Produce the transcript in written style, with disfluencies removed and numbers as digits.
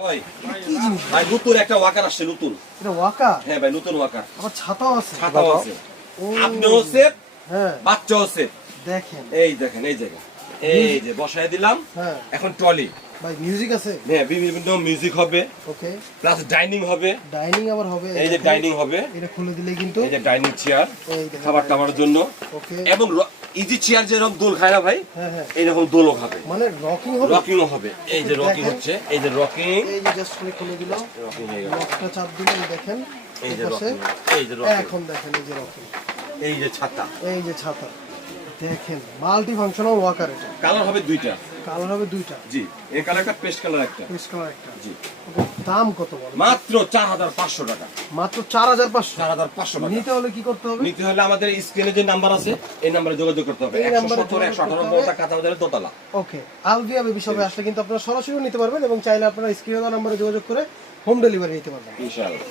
ভাই নতুন একটা ওয়াকার আসছে নতুন। এটা ওয়াকা? হ্যাঁ ভাই নতুন ওয়াকার। আবার ছাতাও আছে। ছাতাও আছে। ও আপনিও সেফ, হ্যাঁ বাচ্চাও সেফ। দেখেন এই দেখেন এই জায়গা। এই যে বসায় দিলাম। হ্যাঁ এখন ট্রলি। ভাই মিউজিক আছে? হ্যাঁ বিভিন্ন মিউজিক হবে। ওকে প্লাস ডাইনিং হবে। ডাইনিং আবার হবে। এই যে ডাইনিং হবে। এটা খুলে দিলে কিন্তু এই যে ডাইনিং চেয়ার এই দেখেন খাবার টাবার জন্য। ওকে এবং ইজি চেয়ার যেরকম দোল খায় না ভাই, হ্যাঁ হ্যাঁ এইরকম দোলও খাবে। মানে রকিং হবে? রকিংও হবে। এই যে রকিং হচ্ছে, এই যে রকিং। এই যে জাস্ট খুলে দিল, রকিং হয়ে গেল। লকটা চাপ দিলে এই দেখেন এই যে এপাশে। রকিং, এই যে রকিং। এখন দেখেন এই যে রকিং, এই যে ছাতা। এই যে ছাতা দেখেন মাল্টি ফাংশনাল ওয়াকার। এটা কালার হবে দুইটা। কালার হবে দুইটা? জি, এই কালারটা পেস্ট কালার একটা। পেস্ট কালার একটা। জি। ওকে দাম কত বলেন? মাত্র 4500 টাকা। মাত্র 4500? 4500 টাকা। নিতে হলে কি করতে হবে? নিতে হলে আমাদের স্ক্রিনে যে নাম্বার আছে এই নম্বরে যোগাযোগ করতে হবে। এই নাম্বারে 117 118 বলতা কাঁচাবাজারের দোতলা। ওকে আলভিয়া বেবি শপে আসলে কিন্তু আপনারা সরাসরি নিতে পারবেন এবং চাইলে আপনারা স্ক্রিনে দেওয়া নম্বরে যোগাযোগ করে হোম ডেলিভারি নিতে পারবেন ইনশাআল্লাহ।